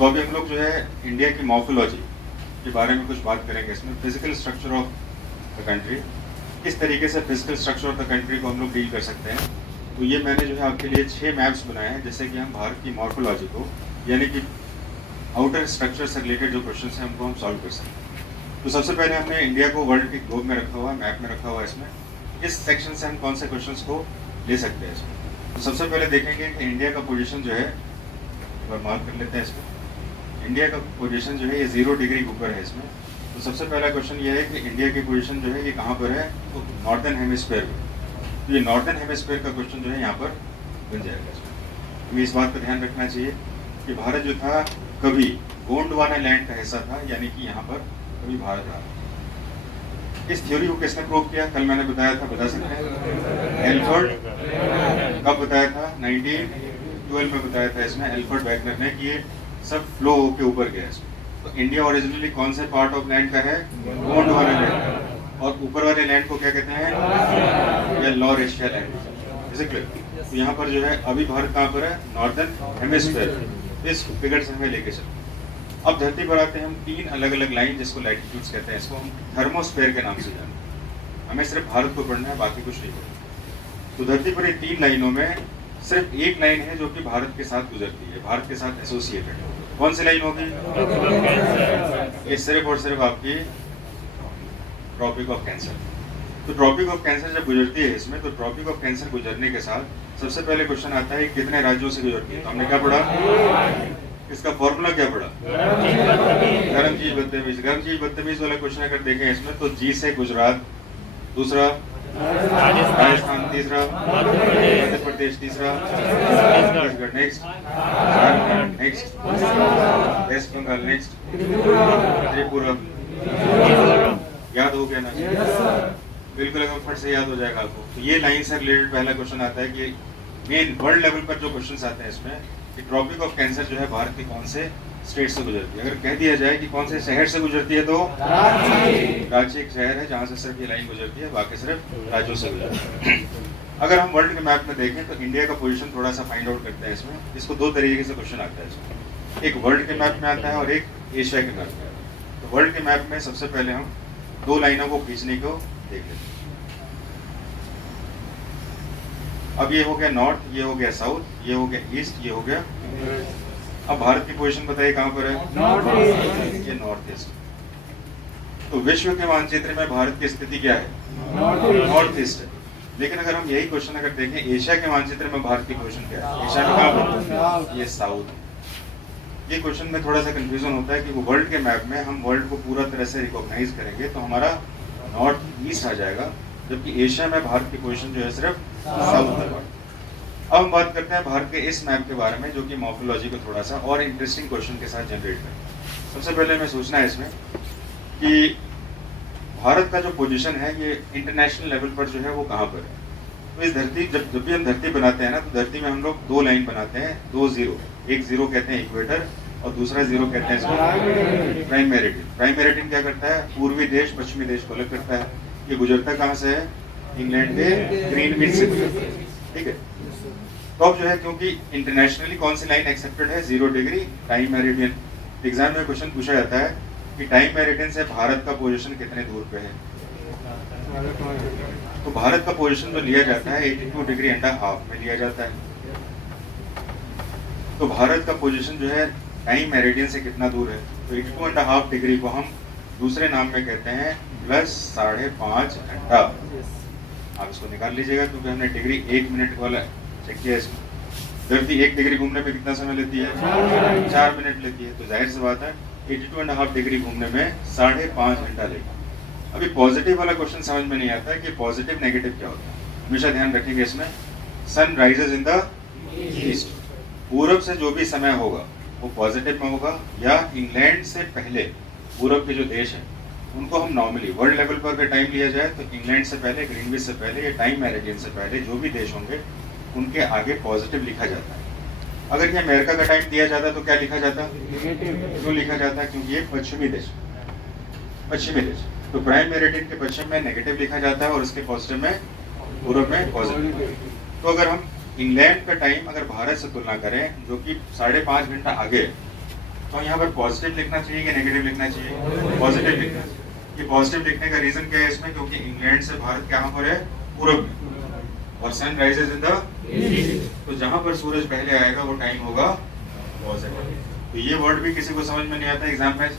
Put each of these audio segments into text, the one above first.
तो अभी हम लोग जो है इंडिया की मॉर्फोलॉजी के बारे में कुछ बात करेंगे। इसमें physical structure of the country, किस तरीके से physical structure of the country को हम लोग डील कर सकते हैं। तो ये मैंने जो है आपके लिए 6 मैप्स बनाए हैं, जैसे कि हम भारत की मॉर्फोलॉजी को, यानी कि आउटर स्ट्रक्चर से रिलेटेड जो क्वेश्चन हैं उनको हम सॉल्व कर सकते हैं। तो सबसे पहले हमने इंडिया को वर्ल्ड के ग्लोब में रखा हुआ है, मैप में रखा हुआ है। इसमें इस सेक्शन से हम कौन से क्वेश्चन को ले सकते हैं इसमें। तो सबसे पहले देखेंगे कि इंडिया का पोजीशन जो है, एक बार मार्क कर लेते हैं इसको। इंडिया का पोजीशन जो है ये 0 डिग्री के ऊपर है इसमें। तो सबसे पहला क्वेश्चन ये है कि इंडिया की पोजीशन जो है ये कहाँ पर है, तो नॉर्दर्न हेमिस्फीयर में। तो ये नॉर्दर्न हेमिस्फीयर का क्वेश्चन जो है यहाँ पर बन जाएगा इसमें। हमें इस बात का ध्यान रखना चाहिए कि भारत जो था कभी गोंडवाना लैंड का हिस्सा था, यानी कि यहाँ पर कभी भारत रहा। इस थ्योरी को किसने प्रूव किया, कल मैंने बताया था, बता सकते हैं? एल्फ्रेड। कब बताया था? 1912 में बताया था इसमें एल्फ्रेड वेगनर ने कि ये सब फ्लो के ऊपर गया इसमें। तो इंडिया ओरिजिनली कौन से पार्ट ऑफ लैंड का है? गोंडवाना लैंड। और ऊपर वाले लैंड को क्या कहते हैं? या लोअर एशिया लैंड। इसे क्लियर। तो यहाँ पर जो है अभी भारत कहाँ पर है? Northern hemisphere. इस फिगर से हमें लेके चलते। अब धरती पर आते हैं हम 3 अलग अलग लाइन, जिसको लैटिट्यूड्स कहते हैं। इसको हम थर्मोस्फीयर के नाम से जानते हैं। हमें सिर्फ भारत को पढ़ना है, बाकी कुछ नहीं पढ़ना। तो धरती पर ये 3 लाइनों में सिर्फ एक लाइन है जो कि भारत के साथ गुजरती है, भारत के साथ एसोसिएटेड है। कौन सी लाइन होगी? ये सिर्फ और सिर्फ आपकी ट्रॉपिक ऑफ कैंसर। तो ट्रॉपिक ऑफ कैंसर जब गुजरती है इसमें, तो ट्रॉपिक ऑफ कैंसर गुजरने के साथ सबसे पहले क्वेश्चन आता है कितने राज्यों से गुजरती है। तो हमने क्या पढ़ा? इसका फॉर्मूला क्या पढ़ा? गर्म चीज बदतमीज। गर्म चीज बदतमीज वाला क्वेश्चन अगर देखें इसमें, तो जी से गुजरात, दूसरा राजस्थान, तीसरा मध्य प्रदेश, तीसरा Chhattisgarh, next Jharkhand, next West Bengal, next Tripura. याद हो गया ना? बिल्कुल, एकदम फट से याद हो जाएगा आपको। तो ये लाइन से रिलेटेड पहला क्वेश्चन आता है कि मेन वर्ल्ड लेवल पर जो क्वेश्चन आते हैं इसमें कि ट्रॉपिक ऑफ कैंसर जो है भारत के कौन से स्टेट से गुजरती है। अगर कह दिया जाए कि कौन से शहर से गुजरती है, तो रांची एक शहर है जहाँ से सिर्फ ये लाइन गुजरती है, बाकी सिर्फ राज्यों से गुजरती है। अगर हम वर्ल्ड के मैप में देखें तो इंडिया का पोजीशन थोड़ा सा फाइंड आउट करते हैं इसमें। इसको 2 तरीके से क्वेश्चन आता है इसमें, एक वर्ल्ड के मैप में आता है और एक एशिया के मैप में आता है। तो वर्ल्ड के मैप में सबसे पहले हम 2 लाइनों को खींचने को देख लेते हैं। अब ये हो गया नॉर्थ, ये हो गया साउथ, ये हो गया ईस्ट, ये हो गया। अब भारत की पोजीशन बताइए कहाँ पर है? ये नॉर्थ ईस्ट। तो विश्व के मानचित्र में भारत की स्थिति क्या है? नॉर्थ ईस्ट है। लेकिन अगर हम यही क्वेश्चन अगर देखें एशिया के मानचित्र में भारत की पोजीशन क्या है? एशिया में कहाँ पर? ये साउथ है। ये क्वेश्चन में थोड़ा सा कंफ्यूजन होता है कि वो वर्ल्ड के मैप में हम वर्ल्ड को पूरा तरह से रिकॉग्नाइज करेंगे तो हमारा नॉर्थ ईस्ट आ जाएगा, जबकि एशिया में भारत की पोजीशन जो है सिर्फ साउथ है। अब हम बात करते हैं भारत के इस मैप के बारे में, जो कि मॉर्फोलॉजी को थोड़ा सा और इंटरेस्टिंग क्वेश्चन के साथ जनरेट करें। सबसे पहले हमें सोचना है इसमें कि भारत का जो पोजीशन है ये इंटरनेशनल लेवल पर जो है वो कहाँ पर है। तो इस धरती जब भी हम धरती बनाते हैं ना, तो धरती में हम लोग 2 लाइन बनाते हैं, 2 जीरो। एक जीरो कहते हैं इक्वेटर और दूसरा जीरो कहते हैं प्राइम मेरिडियन। प्राइम मेरिडियन क्या करता है? पूर्वी देश पश्चिमी देश को अलग करता है। ये गुजरता कहाँ से है? इंग्लैंड के ग्रीनविच से गुजरता है। ठीक है। तो अब जो है क्योंकि इंटरनेशनली कौन सी लाइन एक्सेप्टेड है? 0 डिग्री टाइम मेरिडियन। एग्जाम में क्वेश्चन पूछा जाता है कि टाइम मेरिडियन से भारत का पोजीशन कितने दूर पे है। तो भारत का पोजीशन जो लिया जाता है 82 डिग्री एंड हाफ में लिया जाता है। तो भारत का पोजीशन जो है टाइम मेरिडियन से कितना दूर है? तो 82 एंड हाफ डिग्री को हम दूसरे नाम में कहते हैं प्लस 5.5 घंटा। आप इसको निकाल लीजिएगा क्योंकि हमने डिग्री 1 मिनट वाला चेक किया इसमें। धरती 1 डिग्री घूमने में कितना समय लेती है? 4 मिनट लेती है। तो जाहिर सी बात है 82 एंड हाफ डिग्री घूमने में 5.5 घंटा लेगा। अभी पॉजिटिव वाला क्वेश्चन समझ में नहीं आता है कि पॉजिटिव नेगेटिव क्या होता है। हमेशा ध्यान रखेंगे इसमें। Sun rises in the east. पूरब से जो भी समय होगा वो पॉजिटिव में होगा, या इंग्लैंड से पहले पूरब के जो देश हैं उनको हम नॉर्मली वर्ल्ड लेवल पर अगर टाइम लिया जाए तो इंग्लैंड से पहले, ग्रीनविच से पहले या टाइम मेरिडियन से पहले जो भी देश होंगे उनके आगे पॉजिटिव लिखा जाता है। अगर ये अमेरिका का टाइम दिया जाता तो क्या लिखा जाता? क्यों लिखा जाता है? क्योंकि ये पश्चिमी देश। तो प्राइम मेरिडियन के पश्चिम में नेगेटिव लिखा जाता है और उसके पॉजिटिव में पूर्व में पॉजिटिव। तो अगर हम इंग्लैंड का टाइम अगर भारत से तुलना करें जो कि 5.5 घंटा आगे, तो यहाँ पर पॉजिटिव लिखना चाहिए कि नेगेटिव लिखना चाहिए? पॉजिटिव लिखना चाहिए। ये पॉजिटिव लिखने का रीजन क्या है इसमें? क्योंकि इंग्लैंड से भारत कहाँ पर है? पूरब में, और sun rises in the east. तो जहाँ पर सूरज पहले आएगा वो टाइम होगा पॉजिटिव। तो ये वर्ड भी किसी को समझ में नहीं आता एग्जाम में,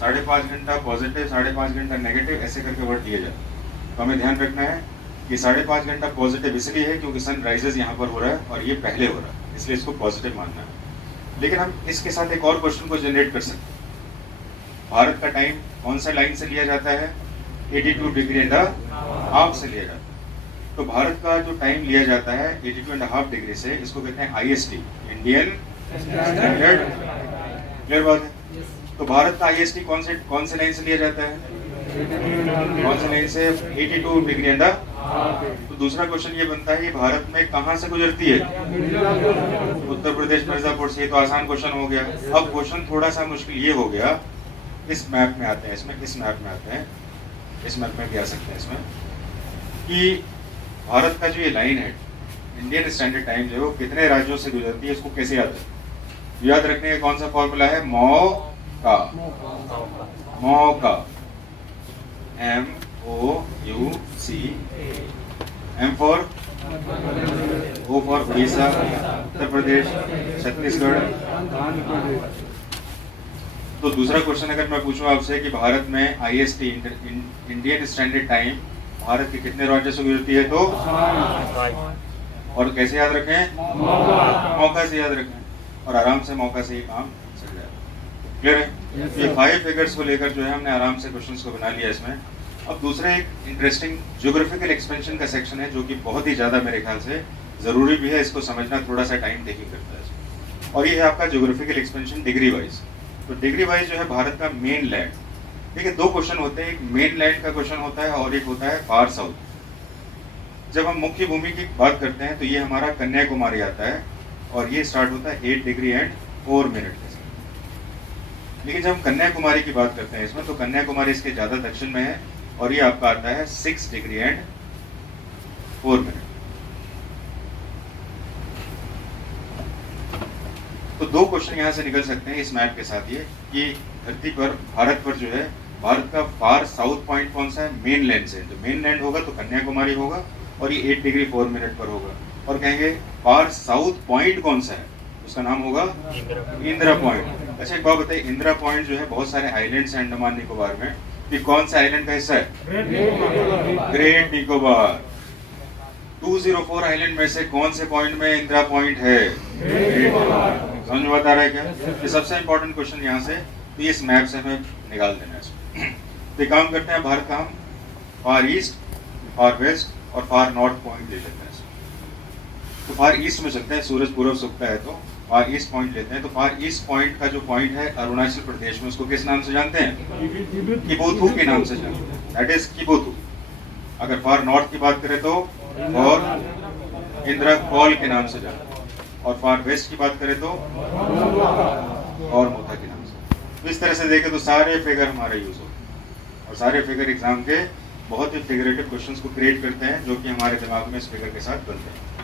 5.5 घंटा पॉजिटिव, 5.5 घंटा नेगेटिव, ऐसे करके वर्ड दिए जाते हैं। तो हमें ध्यान रखना है कि 5.5 घंटा पॉजिटिव इसलिए है क्योंकि सन राइजेस यहाँ पर हो रहा है और ये पहले हो रहा है, इसलिए इसको पॉजिटिव मानना है। लेकिन हम इसके साथ एक और क्वेश्चन को जनरेट कर सकते हैं। भारत का टाइम कौन सा लाइन से लिया जाता है? 82 डिग्री एंड हाफ से लिया जाता है। तो भारत का जो टाइम लिया जाता है 82 एंड हाफ डिग्री से, इसको कहते हैं IST, इंडियन स्टैंडर्ड। क्लियर बात है? तो भारत का IST कौन से लाइन से लिया जाता है? कौन से लाइन से? 82 डिग्री एंड हाफ। तो दूसरा क्वेश्चन ये बनता है, ये भारत में कहाँ से गुजरती है? उत्तर प्रदेश मिर्जापुर से। तो आसान क्वेश्चन हो गया। अब क्वेश्चन थोड़ा सा मुश्किल ये हो गया, इस मैप में आते हैं, इस मैप में आते हैं, इस मैप में भी आ सकते हैं इसमें, कि भारत का जो ये लाइन है इंडियन स्टैंडर्ड टाइम जो है वो कितने राज्यों से गुजरती है, इसको कैसे याद रखें? याद रखने का कौन सा फॉर्मूला है? मौका। MOUC, M for O for Orissa, Uttar Pradesh, Chhattisgarh. तो दूसरा क्वेश्चन अगर मैं पूछूं आपसे कि भारत में IST, Indian standard time, Bharat के कितने राज्यों से गुजरती है? तो और कैसे याद रखें? मौका से याद रखें, और आराम से मौका से ये काम चल जाएगा। क्लियर है? ये 5 फिगर्स को लेकर जो है हमने आराम से क्वेश्चंस को बना लिया इसमें। अब दूसरा एक इंटरेस्टिंग ज्योग्राफिकल एक्सपेंशन का सेक्शन है जो कि बहुत ही ज्यादा मेरे ख्याल से जरूरी भी है, इसको समझना थोड़ा सा टाइम टेकिंग करता है। और ये है आपका ज्योग्राफिकल एक्सपेंशन डिग्री वाइज। तो डिग्री वाइज जो है भारत का मेन लैंड, देखिए 2 क्वेश्चन होते हैं, एक मेन लैंड का क्वेश्चन होता है और एक होता है फार साउथ। जब हम मुख्य भूमि की बात करते हैं तो ये हमारा कन्याकुमारी आता है और ये स्टार्ट होता है 8 डिग्री एंड 4 मिनट के साथ। लेकिन जब हम कन्याकुमारी की बात करते हैं इसमें, तो कन्याकुमारी इसके ज्यादा दक्षिण में है और ये आपका आता है 6 डिग्री एंड 4 मिनट। तो 2 क्वेश्चन यहाँ से निकल सकते हैं इस मैप के साथ, ये कि धरती पर, भारत पर जो है, भारत का फार साउथ पॉइंट कौन सा है? मेन लैंड से। तो मेन लैंड होगा तो कन्याकुमारी होगा और ये 8 डिग्री 4 मिनट पर होगा। और कहेंगे फार साउथ पॉइंट कौन सा है? उसका नाम होगा इंदिरा पॉइंट। अच्छा एक बात बताइए, इंदिरा पॉइंट जो है बहुत सारे आइलैंड्स हैं अंडमान निकोबार में, कि कौन सा आइलैंड का हिस्सा है? ग्रेट निकोबार। 204 आइलैंड में से कौन से पॉइंट में इंदिरा पॉइंट है? समझ में बता रहा है क्या? ये सबसे इंपॉर्टेंट क्वेश्चन यहाँ से, तो इस मैप से हमें निकाल देना है। तो काम करते हैं, भारत का हम फार ईस्ट, फार वेस्ट और फार नॉर्थ पॉइंट ले लेते हैं। तो फार ईस्ट में चलते हैं, सूरज पूर्व से उगता है तो फार ईस्ट पॉइंट लेते हैं। तो फार ईस्ट पॉइंट का जो पॉइंट है अरुणाचल प्रदेश में, उसको किस नाम से जानते हैं? किबोथू के नाम से जानते हैं, दैट इज किबोथू। अगर फार नॉर्थ की बात करें तो और इंदिरा कॉल के नाम से जानते हैं, और फार वेस्ट की बात करें तो और मोथा के नाम से। तो इस तरह से देखें तो सारे फिगर हमारे यूज होते हैं और सारे फिगर एग्जाम के बहुत ही फिगरेटिव क्वेश्चंस को क्रिएट करते हैं जो कि हमारे दिमाग में इस फिगर के साथ बनते हैं।